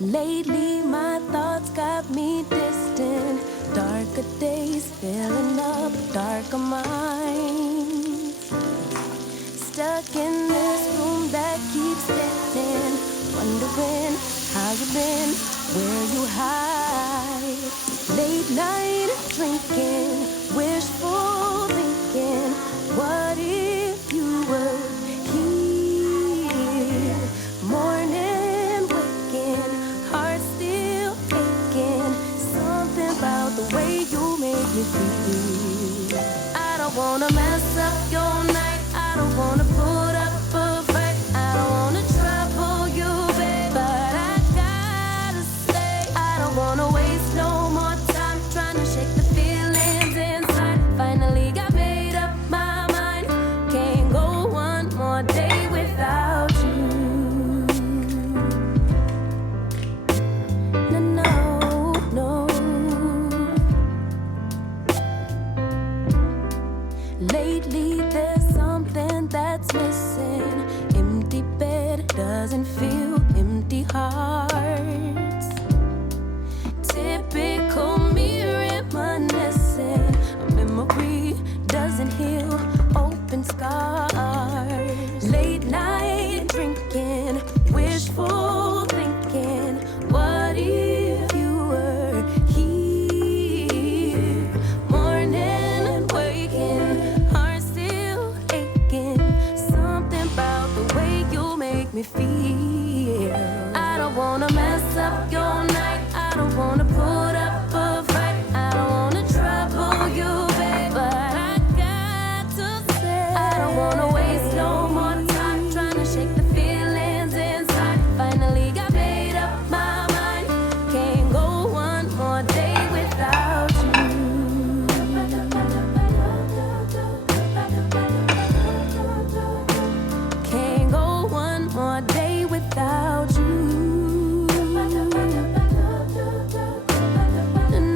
Lately my thoughts got me distant. Darker days filling up darker minds. Stuck in this room that keeps spinning. Wondering how you been, where you hide. Late night drinking, wishful thinking. What if you were here? Morning waking, heart still aching. Something about the way you make me feel. I don't wanna mess up your night. I don't wanna put up a fight. I don't wanna trouble you, babe, but I gotta stay. I don't wanna waste no more time trying to shake the feelings inside. Finally got made up my mind. Can't go one more day without you. No. Lately there's something that's missing. Empty bed doesn't feel empty hearts. Typical me reminiscing. A memory doesn't heal open scars. Late night drinking, wishful thinking. What if you were here? Morning and waking, heart still aching. Something about the way you make me feel. I don't wanna mess up your night. I don't wanna put up a fight. I don't wanna trouble you, babe, but I got to say, I don't wanna waste no more time trying to shake the feelings inside. Finally got made up my mind. Can't go one more day without you. Can't go one more day without you.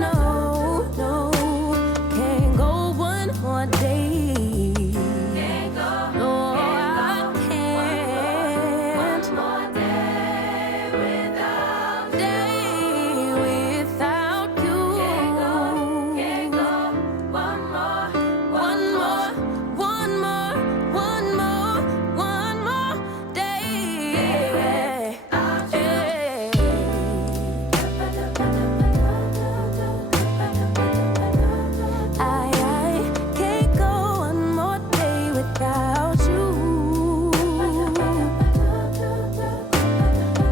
No, can't go one more day. No, I can't. Day without you. One more day. I can't go one more day without you.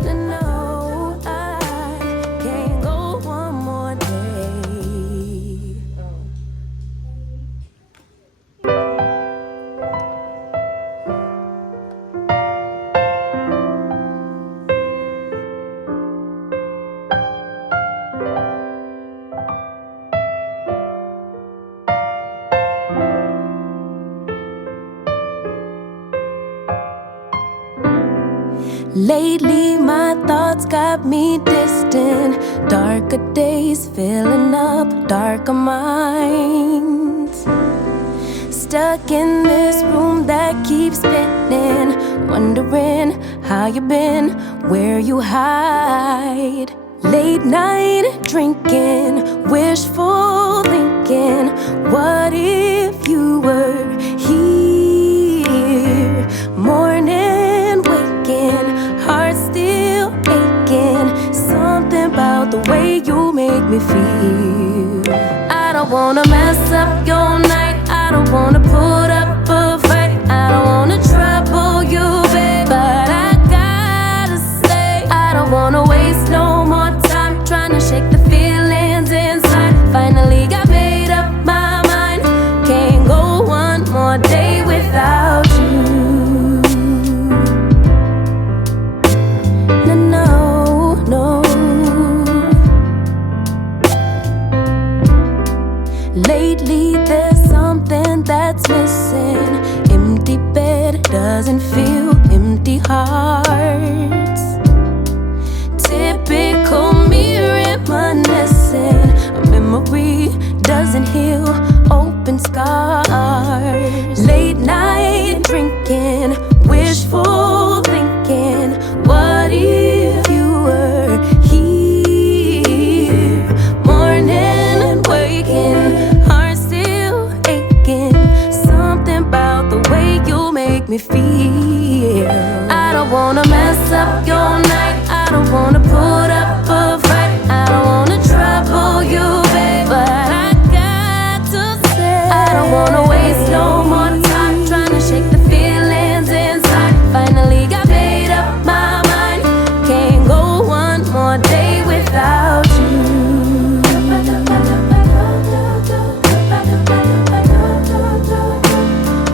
No, I can't go one more day. Lately my thoughts got me distant. Darker days filling up darker minds. Stuck in this room that keeps spinning. Wondering how you been, where you hide. Late night drinking, wishful thinking. What if you were here? Morning waking, heart still aching. Something about the way you make me feel. I don't wanna mess up your night. I don't wanna put up a fight. I don't wanna trouble you, babe, but I gotta stay. I don't wanna waste no more time trying to shake the feelings inside. Finally got made up my mind. Can't go one more day without you. No. Lately there's something that's missing. Empty bed doesn't feel empty hearts. Typical me reminiscing. A memory doesn't heal open scars. Late night drinking, wishful thinking. What if you were make me feel. I don't wanna mess up your night. I don't wanna put up a fight. I don't wanna trouble you, babe, but I got to say, I don't wanna waste no more time trying to shake the feelings inside. Finally got made up my mind. Can't go one more day without you.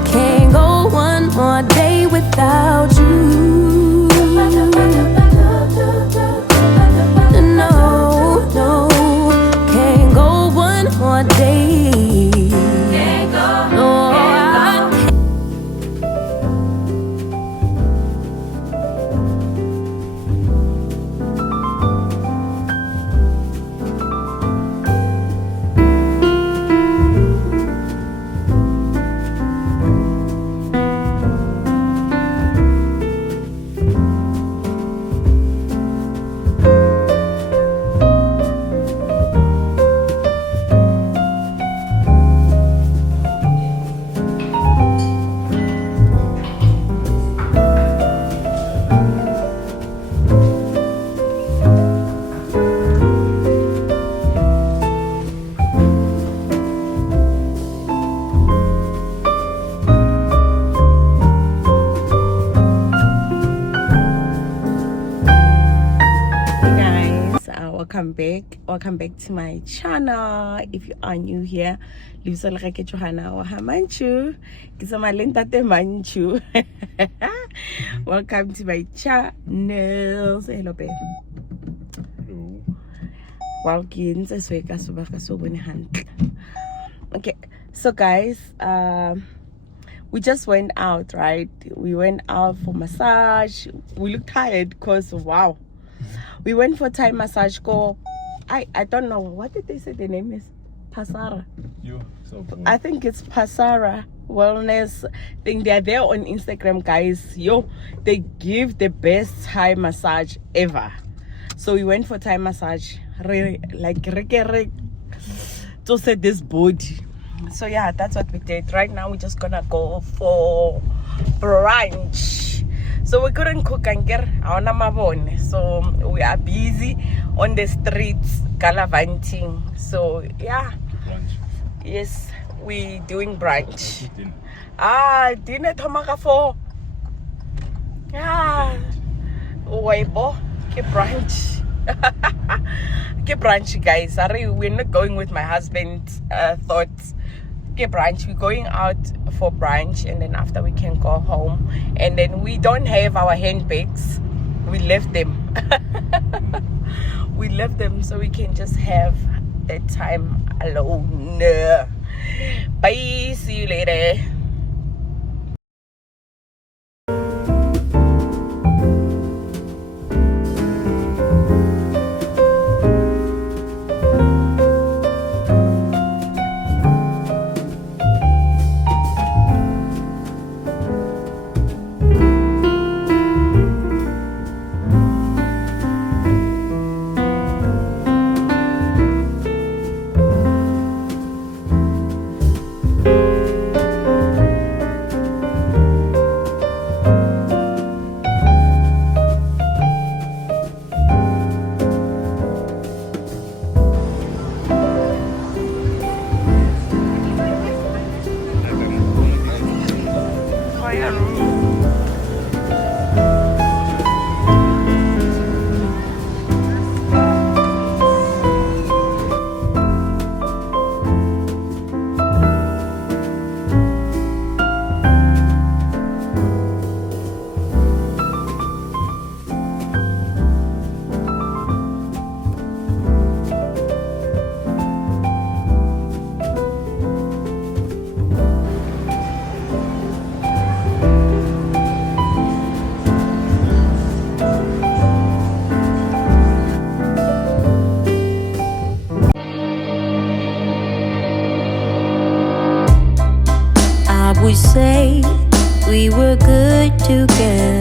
Can't go one more day without you. No, no, can't go one more day. Can't go, no, I can't. Welcome back to my channel. If you are new here, welcome to my channel. Say hello, babe. Okay, so guys, we just went out, right? We went out for massage. We look tired because wow, we went for Thai massage. I don't know, what did they say the name is? Pasara. I think it's Pasara Wellness thing. They're there on Instagram, guys. They give the best Thai massage ever. So we went for Thai massage, like to set this body. So yeah, that's what we did. Right now we're just gonna go for brunch. So we couldn't cook so we are busy on the streets gallivanting. So yeah, yes, we doing brunch. Dinner tomaka for waibo ke brunch. Ke brunch, guys. Sorry, we're not going with my husband's thoughts. Brunch, we're going out for brunch, and then after we can go home. And then we don't have our handbags, we left them. We left them so we can just have that time alone. Bye, see you later. We say we were good together.